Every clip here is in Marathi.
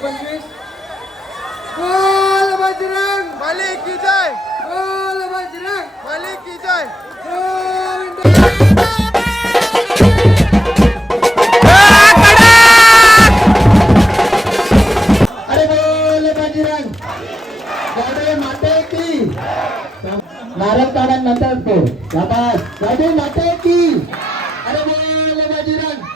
2025 बोल बजरंग बली की जय, बोल बजरंग बली की जय. अरे बोल बजरंग गाडी माते की नारळ काढ्यानंतर तो शाबास गाडी माते की. अरे बोल बजरंग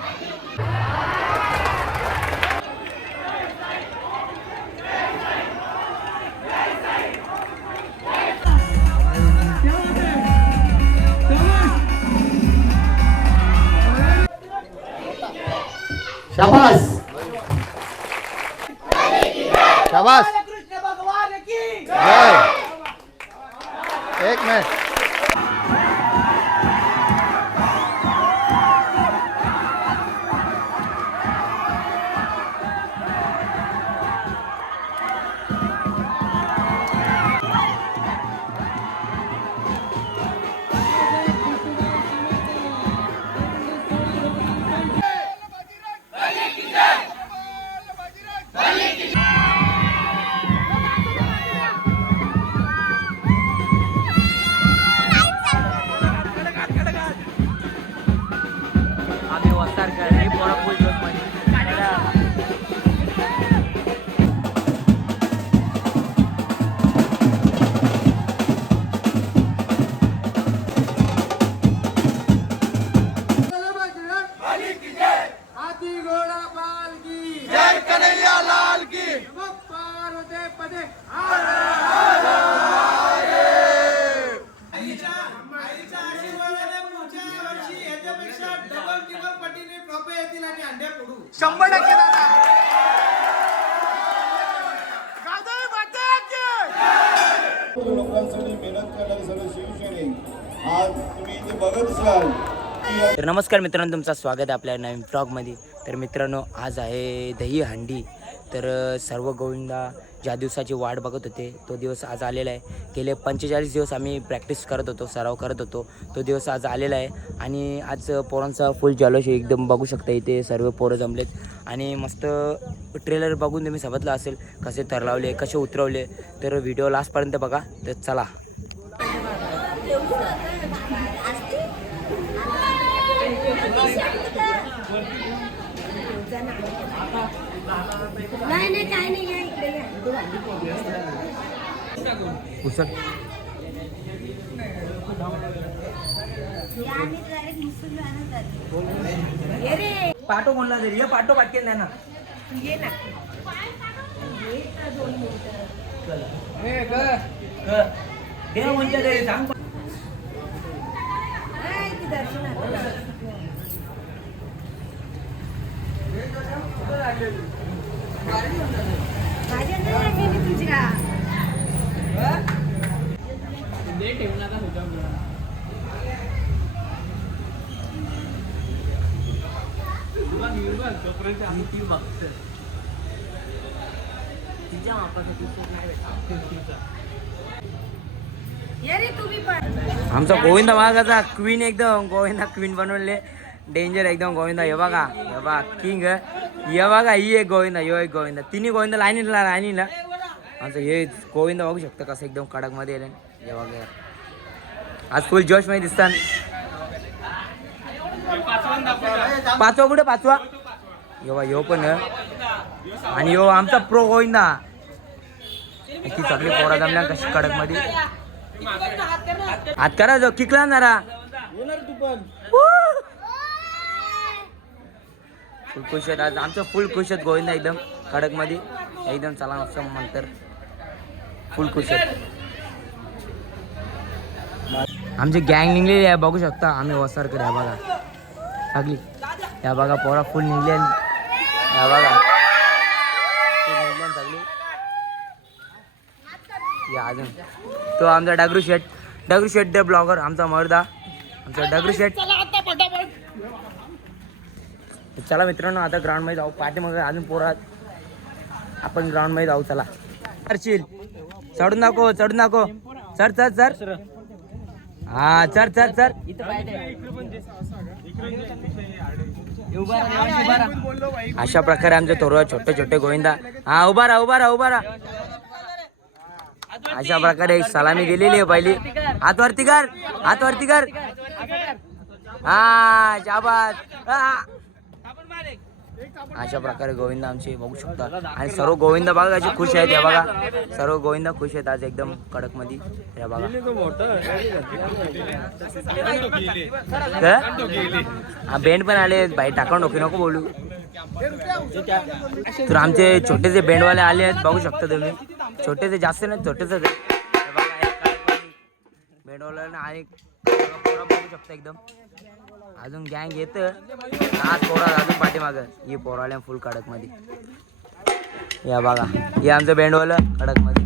शाबास शाबास. कृष्ण भगवान की जय. एक मिनिट. आम्ही वस्तार करणे पोरापूर जोत मध्ये हाथी घोड़ा बाल की जय कन्हैया लाल की. पार्वते पदे आईच्या आशीर्वादाने पुढच्या वर्षी याच्यापेक्षा डबल टिबल पटीने ट्रॉफी येतील आणि अंड्या पडू. 100% दादा. गाजर माता की. लोकांसाठी मेहनत करणारे सर्व शिवसैनिक आज तुम्ही इथे बघत असाल की तर नमस्कार मित्रांनो, तुमचं स्वागत आहे आपल्या नवीन ब्लॉगमध्ये. तर मित्रांनो, आज आहे दही हंडी. तर सर्व गोविंदा ज्या दिवसाची वाट बघत होते तो दिवस आज आलेला आहे. गेले 45 दिवस आम्ही प्रॅक्टिस करत होतो, सराव करत होतो. तो दिवस आज आलेला आहे आणि आज पोरांचा फुल जल्लोष आहे. एकदम बघू शकता इथे सर्व पोरं जमलेत आणि मस्त ट्रेलर बघून तुम्ही समजलं असेल कसे तरलावले, कसे उतरवले. तर व्हिडिओ लास्टपर्यंत बघा. तर चला. नाही नाही काय नाही या इकडे या. पुस्तक या आणि direct मुसलमान आणतात. ये रे पाठो कोणला तरी ये पाठो पाटकेन नाही ना. तू ये ना. दे म्हणजे ते सांग. काय ती दर्शनात. भाज्या नाही आणलेली तुझ्या. ये रे तुम्ही पण. आमचा गोविंदा वाघाचा क्वीन, एकदम गोविंदा क्वीन बनवले. डेंजर एकदम गोविंदा. हे बघा, हे बघा किंग. हे बघा, ही एक गोविंदा, ह्यो एक गोविंदा. तिन्ही गोविंदा लाईनीला आमचं हे गोविंदा बघू शकतं कसं एकदम कडक मध्ये येईल. हे बघा, आज फुल जोश मध्ये दिसतात. पाचवा कुठे पाचवा? ह्यो पण आणि ह्यो आमचा प्रो गोविंदा. ती सगळी पोरा जमल्या कशी कडक मध्ये. हात करा जो किकला जरा. फुल खुश आहेत आज आमचं, फुल खुश आहेत गोविंदा एकदम कडक मध्ये एकदम. चला असं म्हणतर फुल खुश आहेत. आमची गँग निघलेली आहे बघू शकता. आम्ही वसारकर ह्या बघा लागली. ह्या बघा पोरा फुल निघले. ह्या बघा फुल निघले सगळी. या अजून तो आमचा डगरू शेट द ब्लॉगर, आमचा मर्दा, आमचा डगरू शेट. चला मित्रांनो, आता ग्राउंड मध्ये जाऊ. पाठीमागे अजून पोरात आपण ग्राउंड मध्ये जाऊ. चला करशील चढून दाखव, चढून दाखव. Sir sir sir. हा चर चर चर. अशा प्रकारे आमचे थोडं छोटे छोटे गोविंदा. हा उभा राहा. अशा प्रकारे एक सलामी दिलेली आहे पहिली. हात वरती कर. हा शाबास. अशा प्रकारे गोविंदा आमचे बघू शकता. आणि सर्व गोविंदा बघा कशी खुश आहेत. या बघा सर्व गोविंदा खुश आहेत आज एकदम कडक मध्ये. या बघा हा बेंड पण आले भाई. टाकून डोके नको बोलू. तर आमचे छोटेसे बेंडवाले आले आहेत बघू शकता तुम्ही. छोटेसे जास्त नाही छोटेच बेंडवाले आणि बघू शकता एकदम. अजून गँग येत आज पोरा अजून पाठीमाग. ही पोराल्या फुल कडक मध्ये. या बघा हे आमचं बेंडवालं कडक मध्ये.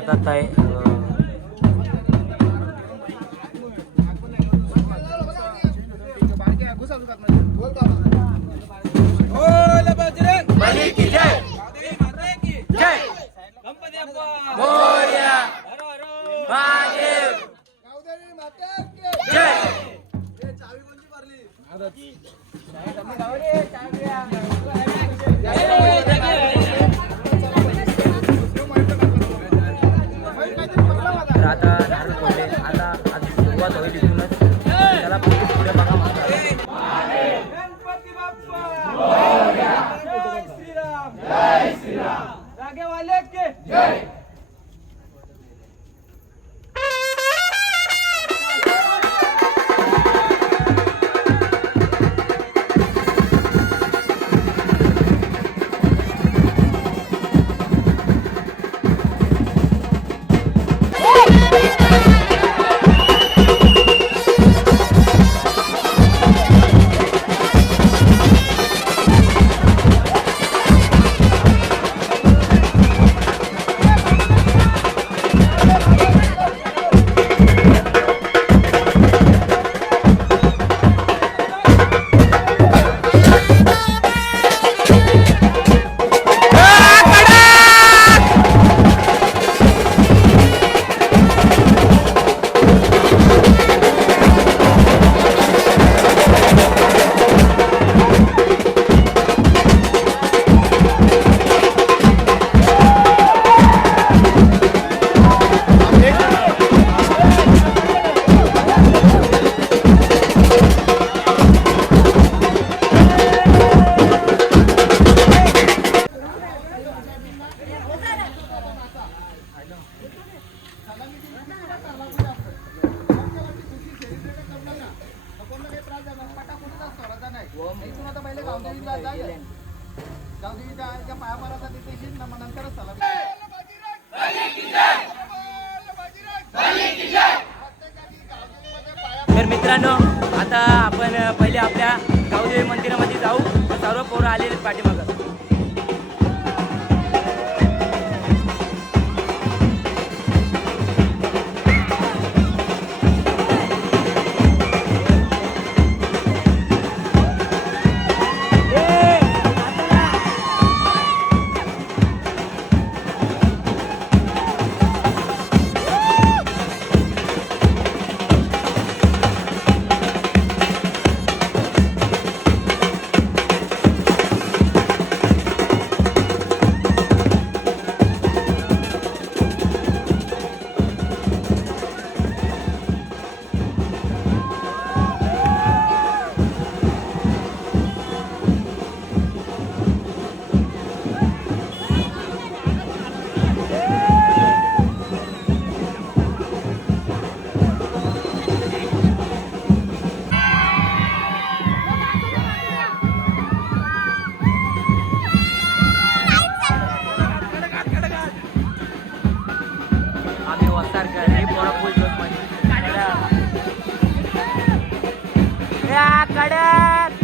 आता आहे तर मित्रांनो आता आपण पहिले आपल्या गावदेवी मंदिरामध्ये जाऊ. सर्व पोरं आलेले पाठीमागं. आम्ही वसारकर हे पोरा फुल जोश मध्ये कडक.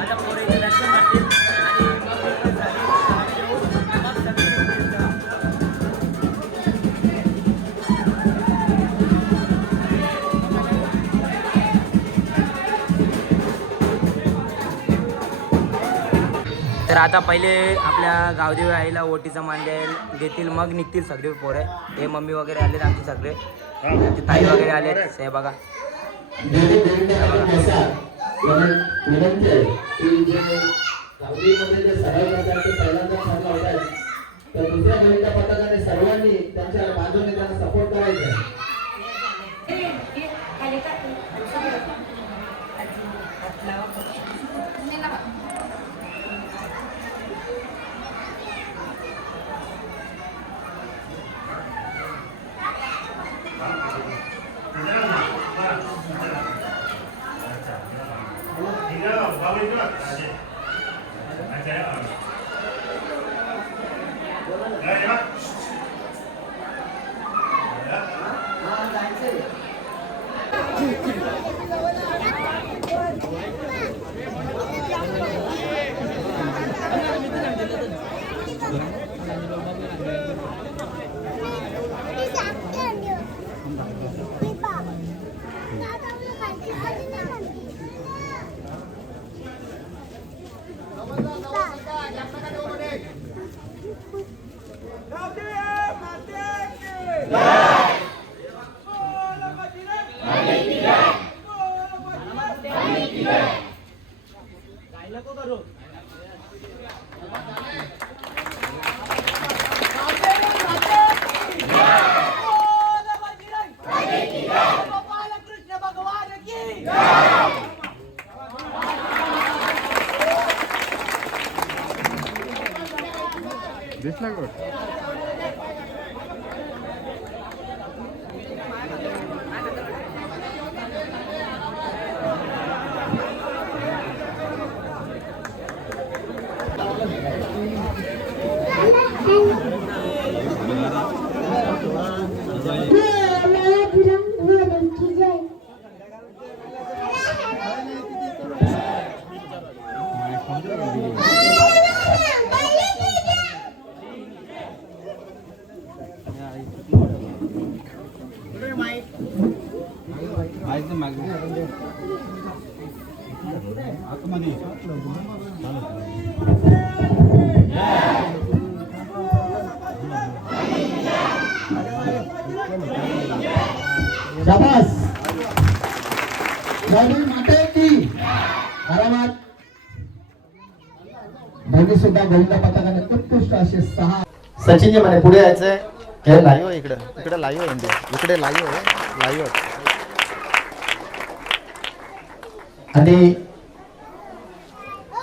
आता पोरेचे दर्शन करतील आणि मग सगळी तर आता पहिले आपल्या गावदेवी आईला ओटीचा मान देतील मग निघतील सगळे पोरे. हे मम्मी वगैरे आलेत आमचे सगळे, ते ताई वगैरे आलेत. हे बघा विनंती आहे की जे गावडीमध्ये जे सराव करतात ते पहिल्यांदा ठरला होता तर दुसऱ्या गोविंदा पथकाने सर्वांनी त्यांच्या बाजूने त्यांना सपोर्ट करायचा आहे. शाबास गावदेवी माते की आरामात दोन्ही सुद्धा गोविंदा पथकाने उत्कृष्ट असे 6. सचिनजी म्हणे पुढे यायचंय. हे लाईव्ह आहे इकडे लाईव्ह आहे इकडे लाईव्ह आहे लाईव्ह. आणि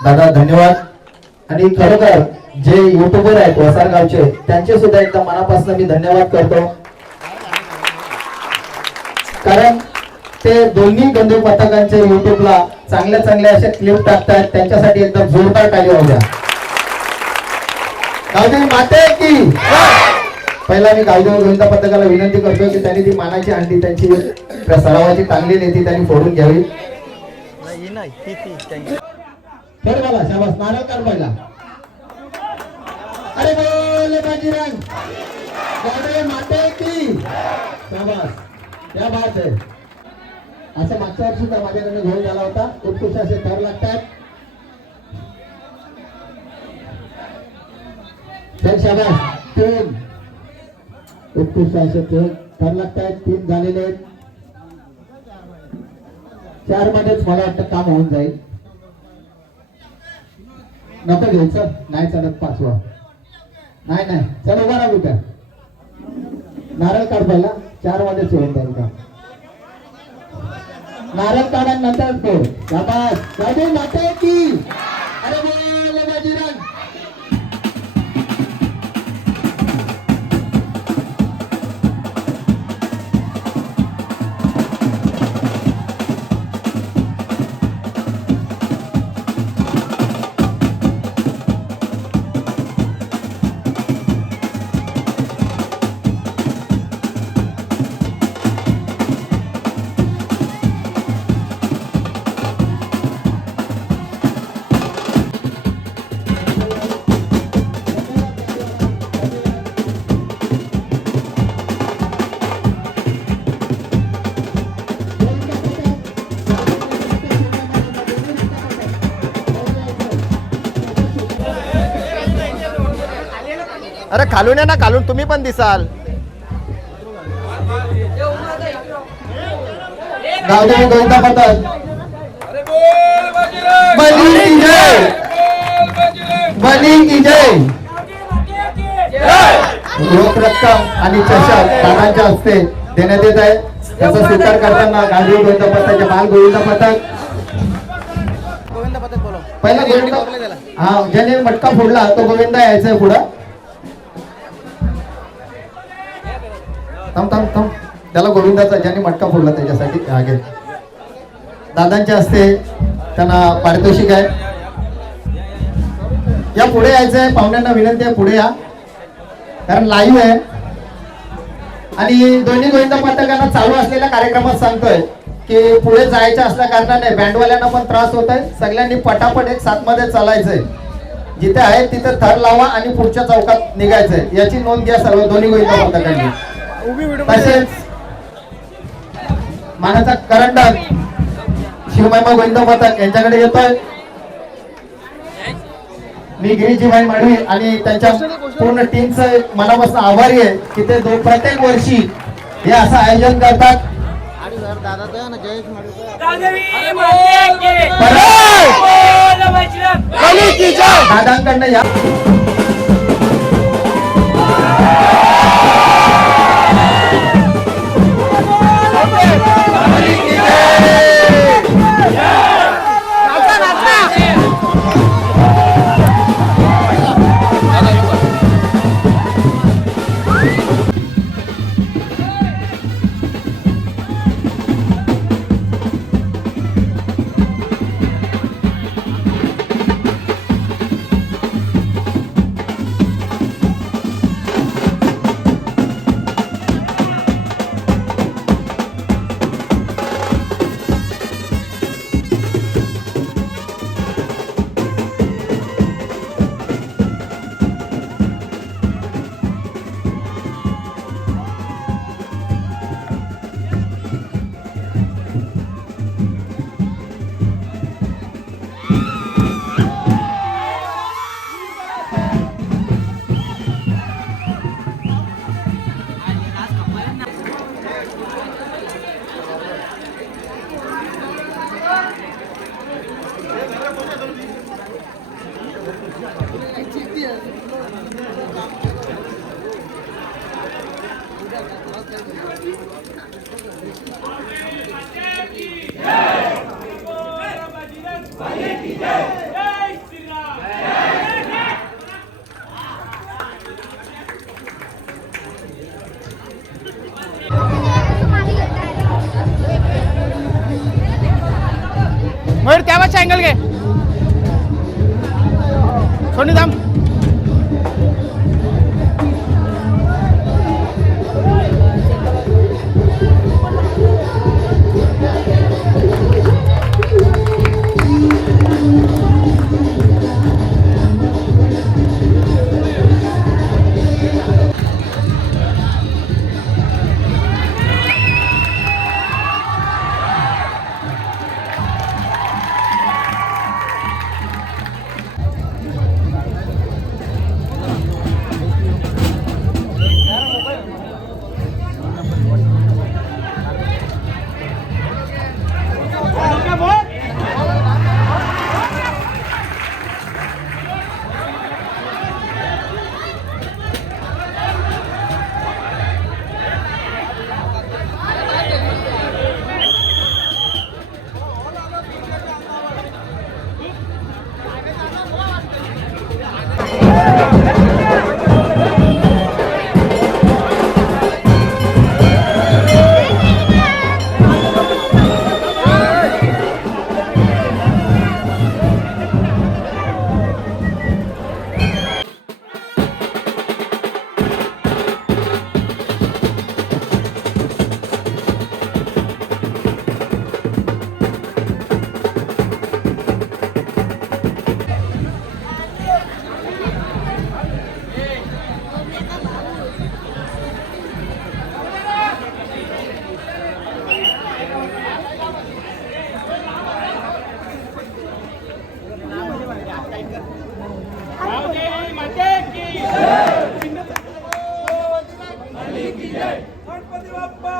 दादा धन्यवाद. आणि खरोखर जे युट्यूबर आहेत वसार गावचे त्यांचे सुद्धा एकदा मनापासून मी धन्यवाद करतो, कारण ते दोन्ही गंधर्व पथकांचे युट्यूबला चांगल्या असे क्लिप टाकतात. त्यांच्यासाठी एकदम जोरदार टाळी होऊ द्या. गावदेवी माते की पहिला मी गावदेवी गोविंदा पथकाला विनंती करतो की त्यांनी ती मानाची हंडी त्यांची सरावाची चांगली नेती त्यांनी फोडून घ्यावी. तर मला शाबास नारळ काढ पहिला. अरे बोल बाजीरंग गावदेवी माते की शाबास, क्या बात आहे. असं मागच्या वर्षी सुद्धा माझ्याकडनं घेऊन आला होता. उत्कृष्ट असे थर लागतात. तर शाबास 3 उत्कृष्ट असे थर लागतात. 3 झालेले आहेत. 4 मध्येच मला वाटतं काम होऊन जाईल. नको घ्यायचं नाही चालत 5वा. नाही चल उभा राहू द्या. नारळ काढ पहिला 4 मध्ये सोडून जाईल का नारळ काढा नंतर सोड शाबास जादू माता की अरे बोल बाजीराव अरे खालून या ना, खालून तुम्ही पण दिसाल. गावदेवी गोविंदा पथक बली की जय बली की जय रोख रक्कम आणि चषक दादांच्या हस्ते देण्यात येत आहे. त्याचा स्वीकार करताना गावदेवी गोविंदा पथकाचे बाल गोविंदा पथक पहिला गोविंदा हा ज्याने मटका फोडला तो गोविंदा यायचा आहे पुढं. थांब थांब थांब त्याला गोविंदाचा ज्याने मटका फोडला त्याच्यासाठी आगे दादांच्या हस्ते त्यांना पारितोषिक आहे. या पुढे यायचं आहे. पाहुण्यांना विनंती आहे पुढे या कारण लाईव्ह आहे आणि दोन्ही गोविंदा पथकांना चालू असलेल्या कार्यक्रमात सांगतोय की पुढे जायचं असल्या कारणाने बँडवाल्यांना पण त्रास होत आहे. सगळ्यांनी पटापट एक साथ मध्ये चालायचंय. जिथे आहे तिथे थर लावा आणि पुढच्या चौकात निघायचंय याची नोंद घ्या सर्व दोन्ही गोविंदा पथकांनी. तसेच मानाचा करंडक शिवमहिमा गोविंदा पथक यांच्याकडे येतोय. मी गिरीजीभाई माडवी आणि त्यांच्या पूर्ण टीमचं मनापासून आभारी आहे की ते प्रत्येक वर्षी हे असं आयोजन करतात. दादांकडनं या मयूर त्यावाचा अँगल घे सोनी थांब. बाप्पा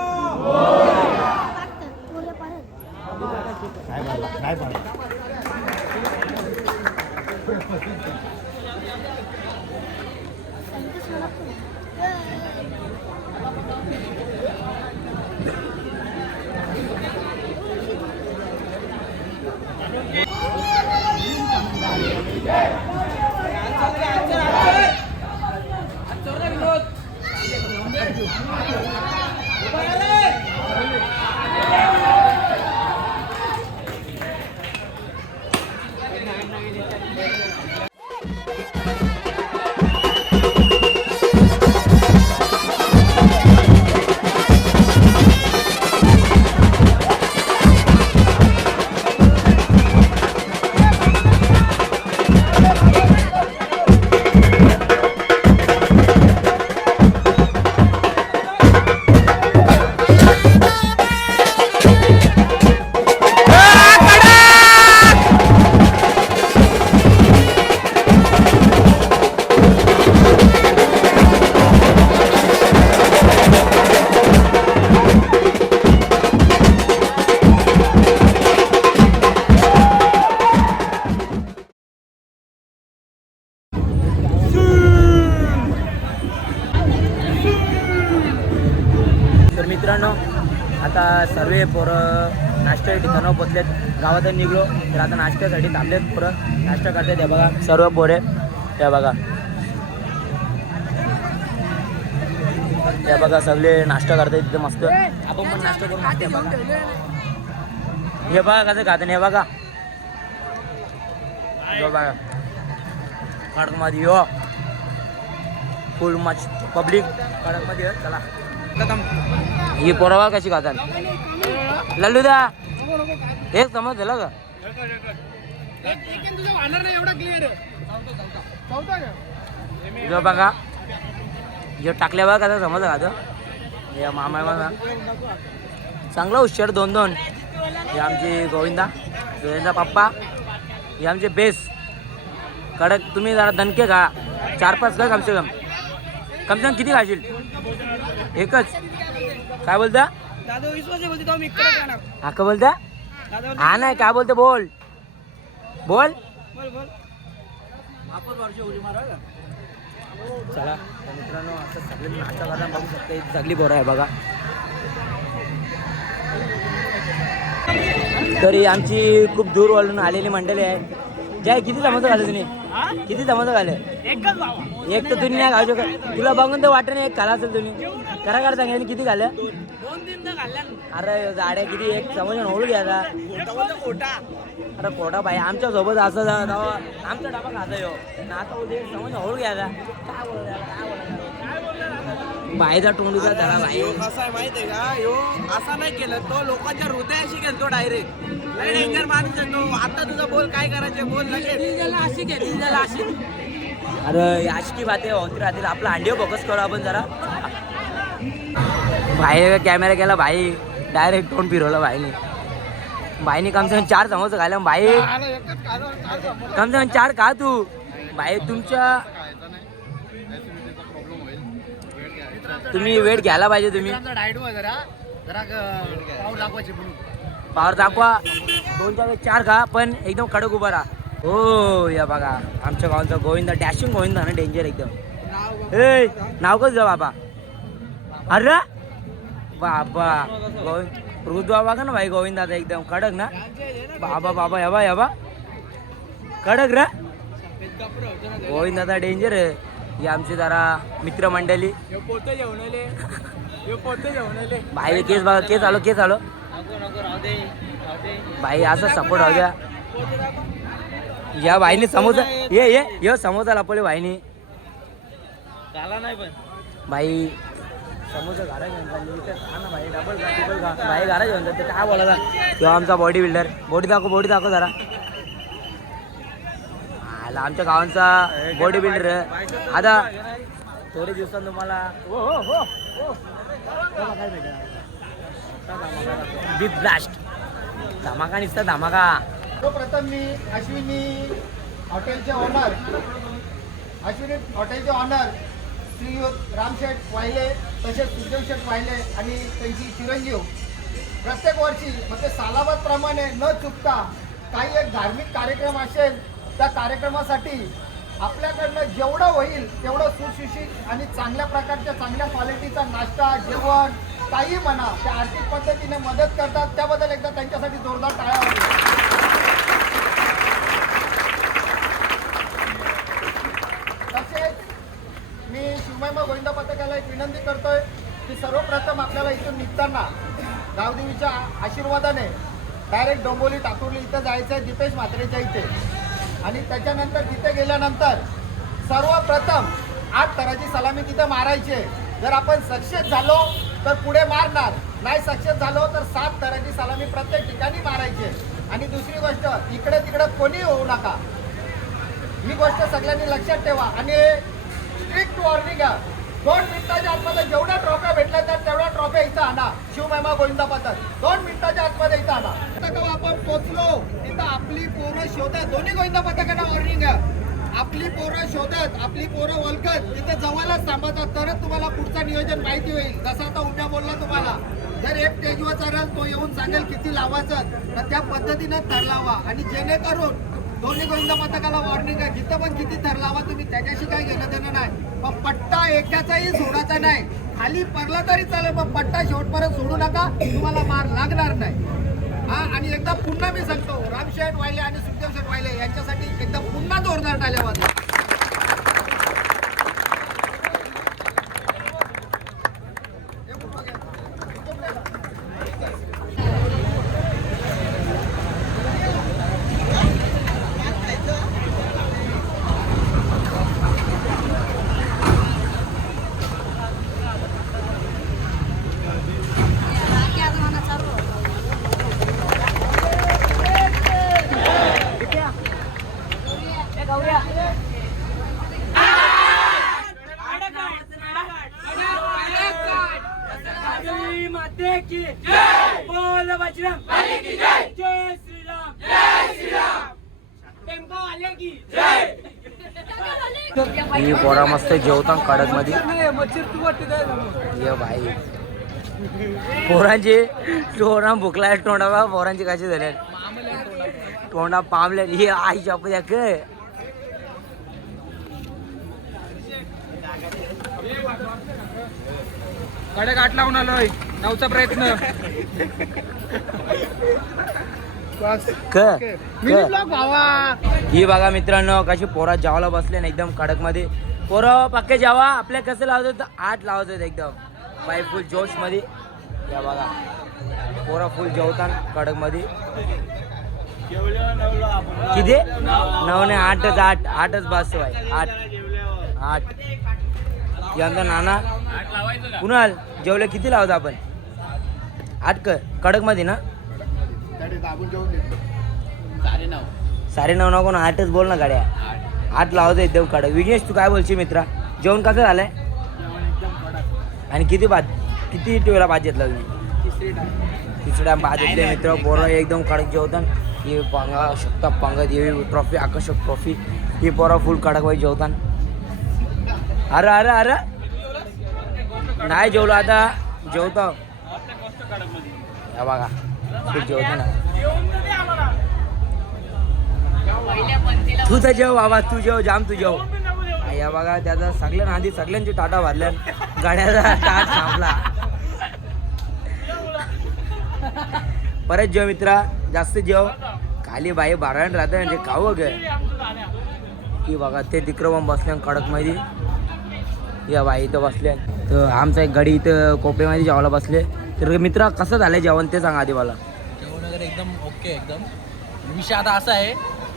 तर मित्रांनो आता सर्व पोरं नाश्त्याच्या ठिकाणावर पोचलेत. गावातून निघलो तर आता नाश्त्यासाठी थांबलेत. पोरं नाश्ता करतात. हे बघा सर्व पोरे, त्या बघा, त्या बघा सगळे नाश्ता करतात तिथे मस्त. आपण पण नाश्ता करू मस्त. हे बघा कसं खातं. हे बघा, हे बघा कडकमध्ये हो फुल मच पब्लिक कडकमध्ये हो. चला ही पोरवा कशी खातात. लल्लू द्या एक समज झालं का. जो बघा जो टाकल्या बघा कसा समज खातं. या मामा बघा चांगला हुशार. 2-2 हे आमचे गोविंदा पप्पा. हे आमचे बेस कडक. तुम्ही जरा दणके खा. 4-5 का कमसे कम किती खाशील. एकच काय बोलता. हा का बोलता. हा नाही काय बोलते. बोल बोल. चला मित्रांनो असं सगळे नाश्ता करायला बघू शकता. इथे सगळी बोरं आहे बघा. तरी आमची खूप दूर वळून आलेली मंडळी आहे. जय किती समोसा खाल्ले तुम्ही. किती समोसा खाल्ले. एक तर तुम्ही नाही खाऊ शकत. तुला बघून तर वाटत नाही एक खाला असेल तुम्ही. करा सांगितलं किती खाल्लं. 2-3 खाल्ल्या. अरे गाड्या किती एक समोसा होऊ घ्यायचा. अरे खोटा भाई आमच्या सोबत असं आमचा डबा खाता येऊ ना. आता उद्या एक समोसा होऊ घ्यायचा. काय बाईचा तोंडूचा त्याला भाई. कसा आहे माहितीये का. ह्यो असा नाही केलं. तो लोकांच्या हृदयाशी गेलतो डायरेक्ट. लय डेंजर माणूस आहे तो. आता तुझा बोल काय करायचे बोल लगेच. अशी घे दिल अशी. अरे अशी बात होती राहतील. आपला अंडीवर फोकस करू आपण जरा. भाई कॅमेरा केला भाई डायरेक्ट तोंड फिरवलं भाईने. भाईने कमसे कम 4 समोसा खायला. भाई कमसे कम 4 खा तू. भाई तुमच्या तुम्ही वेट घ्यायला पाहिजे. तुम्ही पावर दाखवा. 2-4 खा पण एकदम कडक उभा राहा. हो या बघा आमच्या गावाचा गोविंदा. डॅशिंग गोविंदा ना. डेंजर एकदम. ए नाव कसं जा बाबा. अरे बाबा गोविंद रुद्वा बघा ना भाई. गोविंदाचा एकदम कडक ना. बाबा याबा कडक रे. गोविंदाचा डेंजर आहे. ही आमची जरा मित्रमंडळी. भाई केस बघा. केस आलो भाई. असं सपोर्ट राहू द्या. या भाईने समोसा ये समोसा लपवले भाईने. भाई समोसा घाला घेऊन ना भाई. डबल खा भाई. घाला घेऊन जाते काय बोलायला. किंवा आमचा बॉडी बिल्डर. बॉडी दाखव जरा. आमच्या गावांचा बॉडी बिल्डर. आता थोडे दिवसांत तुम्हाला बिग ब्लास्ट धमाका निसता धमाका. प्रथम मी अश्विनी हॉटेलचे ऑनर श्री रामशेठ वाहिले तसेच सुजन शेठ वाहिले आणि त्यांची चिरंजीव प्रत्येक वर्षी म्हणजे सालाबादप्रमाणे न चुकता काही एक धार्मिक कार्यक्रम असेल त्या कार्यक्रमासाठी आपल्याकडनं जेवढं होईल तेवढं सुशिक्षित आणि चांगल्या प्रकारच्या चांगल्या क्वालिटीचा नाश्ता जेवण काही म्हणा ते आर्थिक पद्धतीने मदत करतात त्याबद्दल एकदा त्यांच्यासाठी जोरदार टाळ्या वाजवा. तसेच मी शिवमहिमा गोविंदा पथकाला एक विनंती करतोय की सर्वप्रथम आपल्याला इथून निघताना गावदेवीच्या आशीर्वादाने डायरेक्ट डोंबोली टाकुर्ली इथं जायचं आहे दीपेश म्हात्रेच्या इथे आणि त्याच्यानंतर तिथे गेल्यानंतर सर्वप्रथम 8 थराची सलामी तिथे मारायची आहे. जर आपण सक्सेस झालो तर पुढे मारणार, नाही सक्सेस झालो तर 7 थराची सलामी प्रत्येक ठिकाणी मारायची आहे. आणि दुसरी गोष्ट इकडे तिकडे कोणी होऊ नका, ही गोष्ट सगळ्यांनी लक्षात ठेवा आणि स्ट्रिक्ट वॉर्निंग आहे. 2 मिनिटाच्या आतमध्ये जेवढ्या ट्रॉफ्या भेटल्या तर तेवढ्या ट्रॉफ्या इथं आणा. शिवमहिमा गोविंदा पथक 2 मिनिटाच्या आतमध्ये इथं आणा. आता आपण पोचलो तिथं आपली पोरं शोधत, दोन्ही गोविंदा पथकांना वॉर्निंग आहे, आपली पोरं शोधत आपली पोरं ओळखत तिथं जवळच थांबतात तरच तुम्हाला पुढचं नियोजन माहिती होईल. जसं आता उद्या बोलला तुम्हाला जर एक स्टेजवर चढल तो येऊन सांगेल किती लावायचं तर त्या पद्धतीनं थर लावा आणि जेणेकरून दोन्ही गोविंदा पथकाला वॉर्निंग आहे जिथं पण किती थर लावा तुम्ही त्याच्याशी काही घेणं देणं नाही. पण पट्टा एकाचाही सोडायचा नाही, खाली पडला तरी चालेल पण पट्टा शेवटपर्यंत सोडू नका, तुम्हाला मार लागणार नाही. हा आणि एकदा पुन्हा मी सांगतो रामशेठ वाहिले आणि सुखदेव शेठ वाहिले यांच्यासाठी एकदा पुन्हा जोरदार टाळ्या वाजवा. ही पोरा मस्त जेवता कडक मध्ये ये भाई पोरांची तोंडा भुकलाय तोंडा बा पोरांची कशी झाले तोंडा पामले हे आई चप काय कडक आठ लावून आलोय 9चा प्रयत्न ही बघा मित्रांनो कशी पोरा जेवायला बसले ना एकदम कडक मध्ये. पोरं पक्के जेवा आपल्या कसं लावत तर 8 लावत होत एकदम बाय फुल जोश मध्ये. या बघा पोरा फुल जेवताना कडक मध्ये किती 9 ने 8च बस भाई 8 यंदा नाना कुणाल जेवले किती लावत आपण 8 कडक मध्ये ना 9:30 नको ना 8च बोल ना गाड्या 8 लावत एकदम कडक. विघ्नेश तू काय बोलशील मित्रा जेवण कसं झालंय आणि किती वेळा भात घेतला तुम्ही तिसरी टाइम भात घेतले मित्र. पोरं एकदम कडक जेवतान ही पंगा शकता पंगत ही ट्रॉफी आकर्षक ट्रॉफी ही पोरं फुल कडक वाई जेवतान. अरे अरे अरे नाही जेवलो आता जेवतो या बघा खूप जेवतो ना तू तर जेव बाबा तू जेव जाम तू जेव. या बघा त्याचा सगळ्या आधी सगळ्यांची टाटा भरल्या गाड्याचा टाट थांबला परत जेव मित्रा जास्त जेव खाली बाई बारायण राहतं म्हणजे खाऊ गे की बघा ते तिकडं बसल्या कडक मध्ये या बाई इथं बसल्या. तर आमचा एक गाडी इथं कोपऱ्यामध्ये जेवायला बसले. तर मित्रा कसं झालंय जेवण ते सांगा आधी मला. जेवण वगैरे एकदम ओके एकदम. विषय आता असा आहे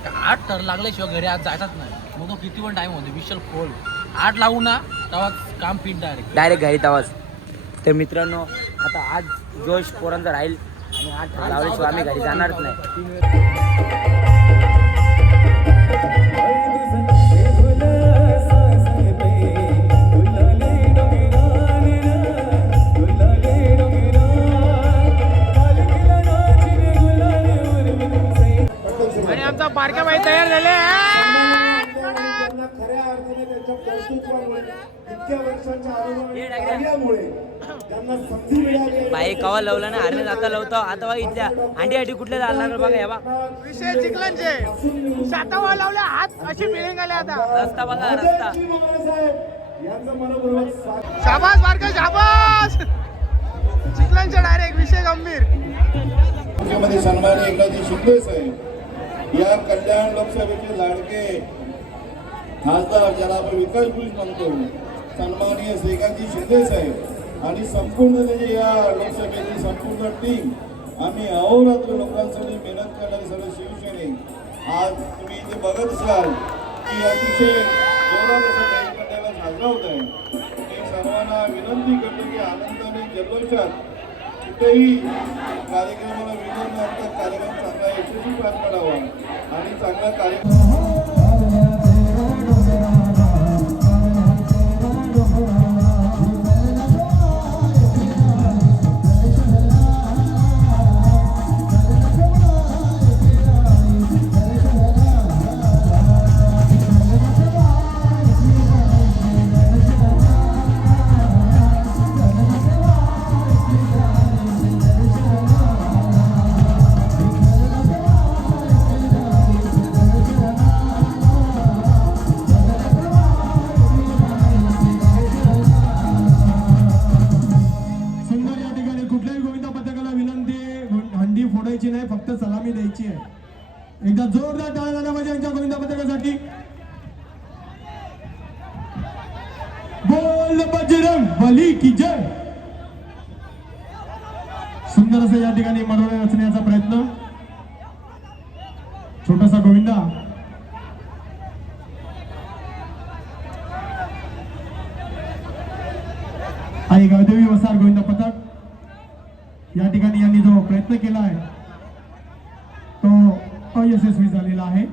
8 थर लागल्याशिवाय घरी आज जायचाच नाही. मग तो किती पण टाइम होतो विशाल खोल 8 लागू ना तेव्हा काम फिट डायरेक्ट घरी तवाच. तर मित्रांनो आता आज जोश पोरांचा राहील आणि 8 थर लावल्याशिवाय आम्ही घरी जाणारच नाही. आणि आमचा बारका बाई तयार झाले खऱ्या अर्थाने त्यांच्या कर्तृत्वामुळे इतक्या वर्षांच्या बाई कवा लावला ना हरणे आता लावतो आता बघा इथल्या अंडी कुठल्या जायला लागलं बघा या बा विषय चिखलांचे शातावा लावल्या हात अशी मिळून गेले आता रस्ता बघा रस्ता शाबास बारका शाबास चिखलांचे डायरेक्ट विषय गंभीर मुख्यमंत्री सन्माननीय एकनाथजी शिंदे साहेब या कल्याण लोकसभेचे लाडके खासदार ज्याला आपण विकास पुरुष म्हणतो सन्माननीय श्रीकांतजी शिंदे साहेब आणि संपूर्ण त्याची या लोकसभेची संपूर्ण टीम आम्ही अहोरात्र लोकांसाठी मेहनत करणारे सर्व शिवसैनिक आज तुम्ही इथे बघत असाल की अतिशय जोरात असं दही पंडाला साजरा होत आहे. मी सर्वांना विनंती करतो की आनंदाने जल्लोषात कुठेही कार्यक्रमाला विघ्न न आणता कार्यक्रम चांगला यशस्वी पार पडावा आणि चांगला कार्यक्रम नाही फक्त सलामी द्यायची आहे. एकदा जोरदार टाळ्या झाल्या पाहिजे यांच्या गोविंदा पथकासाठी. बोल बजरंग बली की जय. सुंदर असं या ठिकाणी मनोरंजन रचण्याचा प्रयत्न. छोटासा गोविंदा आई गावदेवी वसार गोविंदा पथक या ठिकाणी यांनी जो प्रयत्न केला आहे तो अयशस्वी झालेला आहे.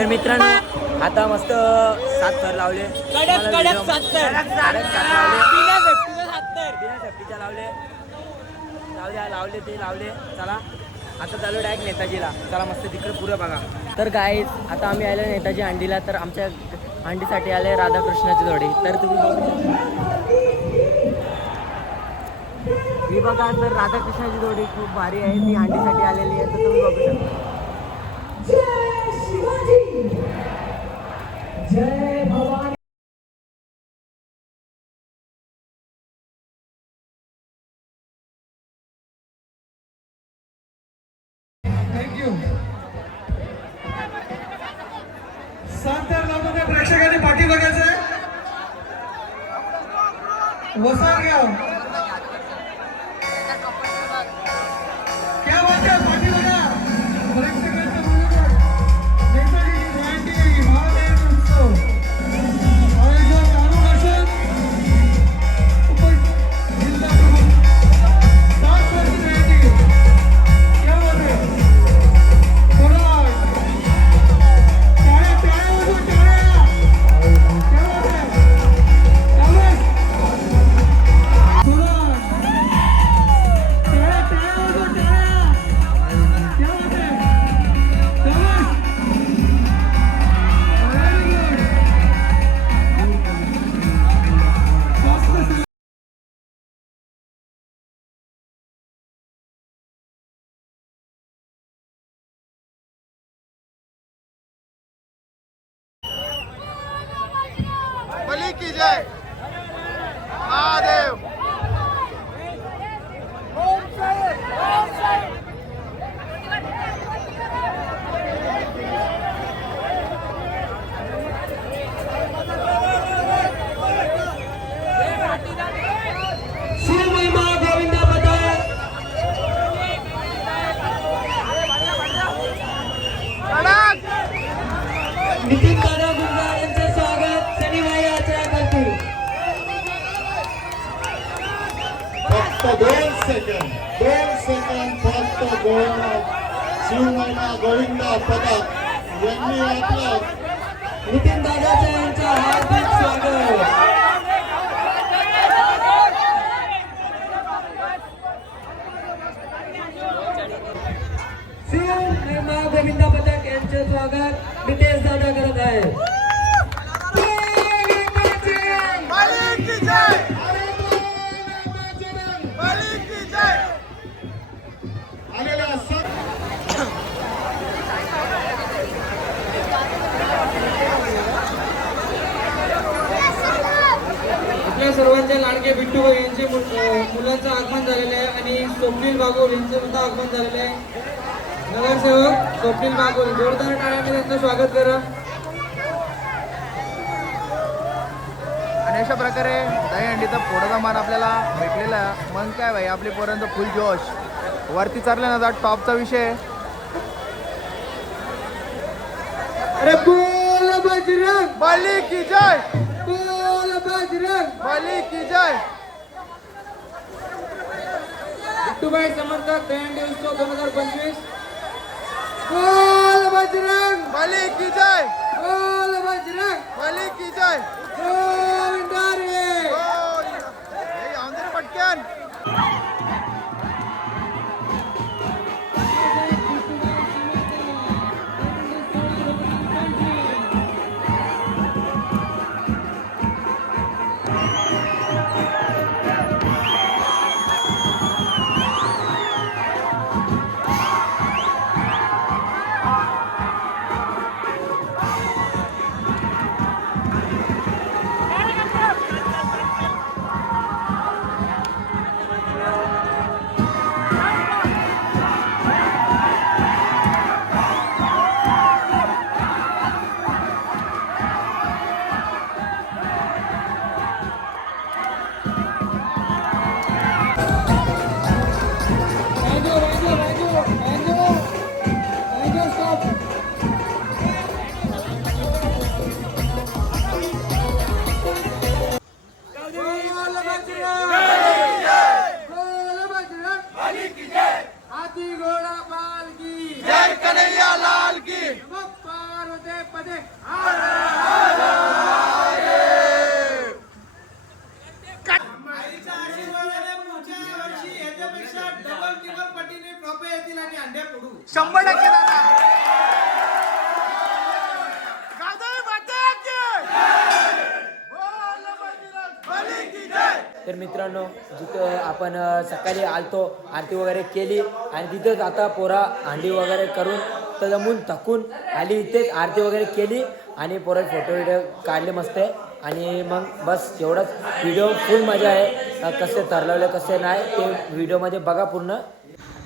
तर मित्रांनो आता मस्त 7 थर लावले. कडक 7 थर लावले ते लावले. चला आता चालू डायरेक्ट नेताजीला. चला मस्त तिकडे पुढे बघा. तर गाईज आता आम्ही आलो नेताजी हंडीला. तर आमच्या हंडीसाठी आले राधाकृष्णाची जोडी. तर तुम्ही ही बघा. तर राधाकृष्णाची जोडी खूप भारी आहे. ती हंडीसाठी आलेली आहे. तर तुम्ही बघू शकता. जय भवानी. थँक्यू. सातार गावामध्ये प्रेक्षकांनी पाठी बघायचंय. वसारगाव क्या बात है. पाठी बघा प्रेक्षकांचं मनोगत. नेताजी जयंती महादेव उत्सव आयोजक अरुण अशोक जिल्हा प्रमुख 7 वर्ष जयंती. क्या बात है. थोडा टाळ्या टाळ्या वाजवा टाळ्या. क्या बात है. चालेल. थोडा टाळ्या टाळ्या वाजवा टाळ्या. क्या बात है. चालेल. Very good. फास्ट. बली की जय महादेव. शिवमहिमा गोविंदा पथक. नितीन दादा गुंजाळ यांचं स्वागत शनिवारी आचरा करतील. फक्त 2 सेकंद फक्त 2. शिवमहिमा गोविंदा पथक यांनी आपलं नितीन दादाचं यांचं हार्दिक स्वागत. शिवमहिमा गोविंदा पथक यांचे स्वागत नितेश दादा करत आहे. बली की जय. बली की जय. आलेल्या आपल्या सर्वांचे लाडके बिट्टू भाऊ यांचे मुलांचं आगमन झालेलं आहे आणि स्वप्नील बागोल यांचं सुद्धा आगमन झालेलं आहे. नगरसेवक स्वप्नील बागोल जोरदार टाळ्याने त्यांचं स्वागत करा. आणि अशा प्रकारे दहीहंडीचा फोडाचा मान आपल्याला भेटलेला आहे. मन काय भाई आपली पोरांचं फुल जोश. वरती चालल्या ना टॉपचा विषय. अरे बोल बजरंग बली की जय. बोल बजरंग. बली की जय. बिट्टूभाई समर्थक दहीहंडी उत्सव 2025. बोल बजरंग. बली की जय. बोल बजरंग. बली की जय. गोविंदा रे. हे यावून दे रे पटकन. तर मित्रांनो जिथं आपण सकाळी आलतो आरती वगैरे केली आणि तिथंच आता पोरा हांडी वगैरे करून दमून थकून आली इथेच आरती वगैरे केली आणि परत फोटो व्हिडिओ काढले मस्त आहे. आणि मग बस एवढंच. व्हिडिओ फुल मजा आहे. कसे ठरवले कसे नाही ते व्हिडिओमध्ये बघा पूर्ण.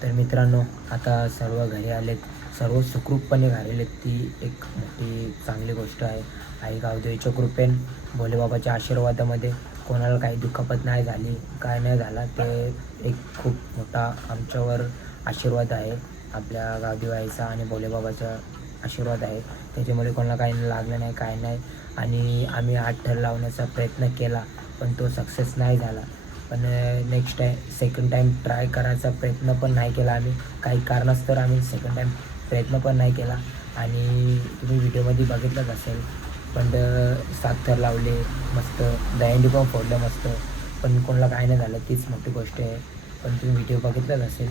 तर मित्रांनो आता सर्व घरी आलेत, सर्व सुखरूपपणे घालेलेत. ती एक मोठी चांगली गोष्ट आहे. आई गावदेवीच्या कृपेन भोलेबाबाच्या आशीर्वादामध्ये कोणाला काही दुखापत नाही झाली, काय नाही झाला, ते एक खूप मोठा आमच्यावर आशीर्वाद आहे. आपल्या गावदेवी आईचा आणि भोलेबाबाचा आशीर्वाद आहे. त्याच्यामुळे कोणाला काही लागलं नाही, काय नाही. आणि आम्ही 8 थर लावण्याचा प्रयत्न केला पण तो सक्सेस नाही झाला. पण नेक्स्ट सेकंड टाईम ट्राय करायचा प्रयत्न पण नाही केला आम्ही. काही कारणास्तव आम्ही सेकंड टाईम प्रयत्न पण नाही केला. आणि तुम्ही व्हिडिओमध्ये बघितलंच असेल. पण 7 थर लावले मस्त, दहीहंडी पण फोडलं मस्त, पण कोणाला काय नाही झालं, तीच मोठी गोष्ट आहे. पण तुम्ही व्हिडिओ बघितलाच असेल.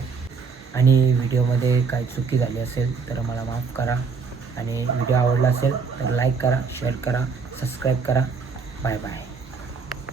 आणि व्हिडिओमध्ये काही चुकी झाली असेल तर मला माफ करा. आणि व्हिडिओ आवडला असेल तर लाईक करा, शेअर करा, सबस्क्राईब करा. Bye bye.